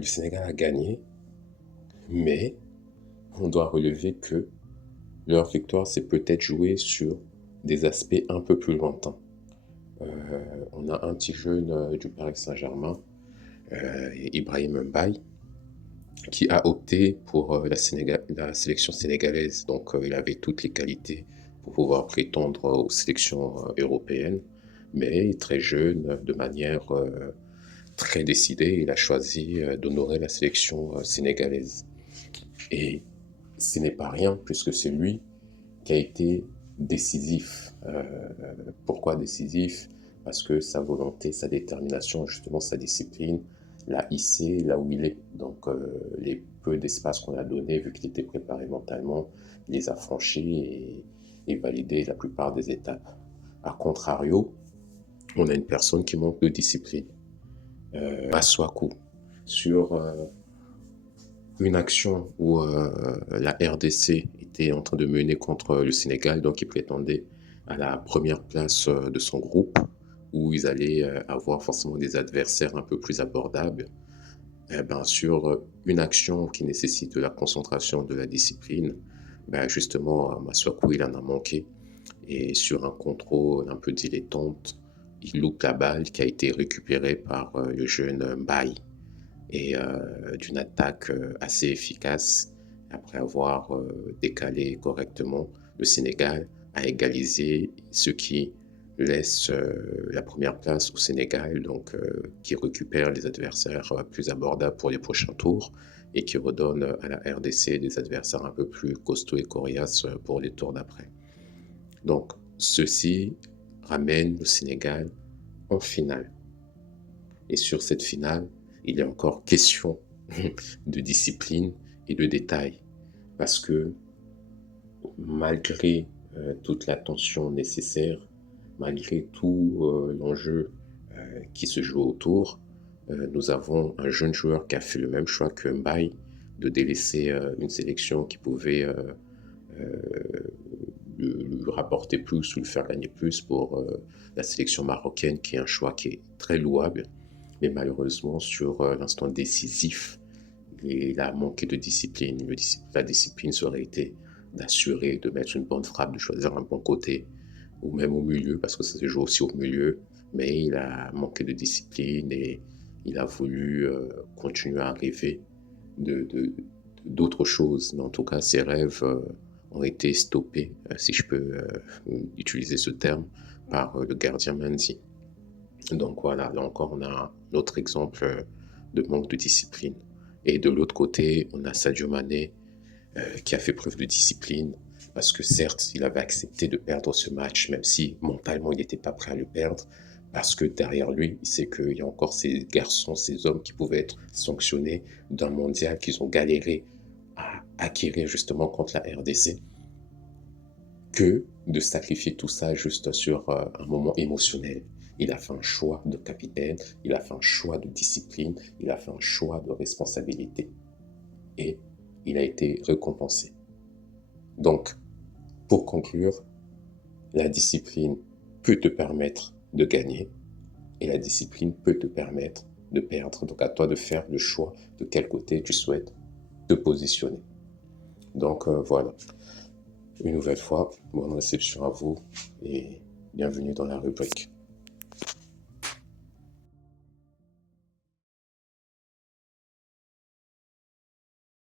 le Sénégal a gagné, mais on doit relever que leur victoire s'est peut-être jouée sur des aspects un peu plus lointains. On a un petit jeune du Paris Saint-Germain, Ibrahim Mbaye, qui a opté pour la sélection sénégalaise. Donc il avait toutes les qualités pour pouvoir prétendre aux sélections européennes, mais très jeune, de manière très décidée, il a choisi d'honorer la sélection sénégalaise. Et ce n'est pas rien, puisque c'est lui qui a été décisif. Pourquoi décisif? Parce que sa volonté, sa détermination, justement sa discipline, l'a hissé là où il est. Donc les peu d'espace qu'on a donné, vu qu'il était préparé mentalement, il les a franchis et validé la plupart des étapes. A contrario, on a une personne qui manque de discipline. Masuaku, sur une action où la RDC était en train de mener contre le Sénégal, donc il prétendait à la première place de son groupe, où ils allaient avoir forcément des adversaires un peu plus abordables. Sur une action qui nécessite de la concentration, de la discipline, justement, Masuaku, il en a manqué. Et sur un contrôle un peu dilettante, il loupe la balle qui a été récupérée par le jeune Mbaye et d'une attaque assez efficace. Après avoir décalé correctement, le Sénégal a égalisé, ce qui laisse la première place au Sénégal, donc qui récupère les adversaires plus abordables pour les prochains tours et qui redonne à la RDC des adversaires un peu plus costauds et coriaces pour les tours d'après. Donc, ceci ramène le Sénégal en finale. Et sur cette finale, il est encore question de discipline et de détail. Parce que malgré toute l'attention nécessaire, malgré tout l'enjeu qui se joue autour, nous avons un jeune joueur qui a fait le même choix que Mbaye, de délaisser une sélection qui pouvait lui rapporter plus ou lui faire gagner plus pour la sélection marocaine, qui est un choix qui est très louable. Mais malheureusement, sur l'instant décisif, il a manqué de discipline. La discipline serait été d'assurer, de mettre une bonne frappe, de choisir un bon côté, ou même au milieu, parce que ça se joue aussi au milieu. Mais il a manqué de discipline et il a voulu continuer à rêver d'autres choses. Mais en tout cas, ses rêves ont été stoppés, si je peux utiliser ce terme, par le gardien Mendy. Donc voilà, là encore, on a un autre exemple de manque de discipline. Et de l'autre côté, on a Sadio Mané qui a fait preuve de discipline, parce que certes, il avait accepté de perdre ce match, même si mentalement, il n'était pas prêt à le perdre, parce que derrière lui, il sait qu'il y a encore ces garçons, ces hommes qui pouvaient être sanctionnés d'un mondial qu'ils ont galéré à acquérir justement contre la RDC, que de sacrifier tout ça juste sur un moment émotionnel. Il a fait un choix de capitaine, il a fait un choix de discipline, il a fait un choix de responsabilité. Et il a été récompensé. Donc, pour conclure, la discipline peut te permettre de gagner et la discipline peut te permettre de perdre. Donc, à toi de faire le choix de quel côté tu souhaites te positionner. Donc, voilà. Une nouvelle fois, bonne réception à vous et bienvenue dans la rubrique.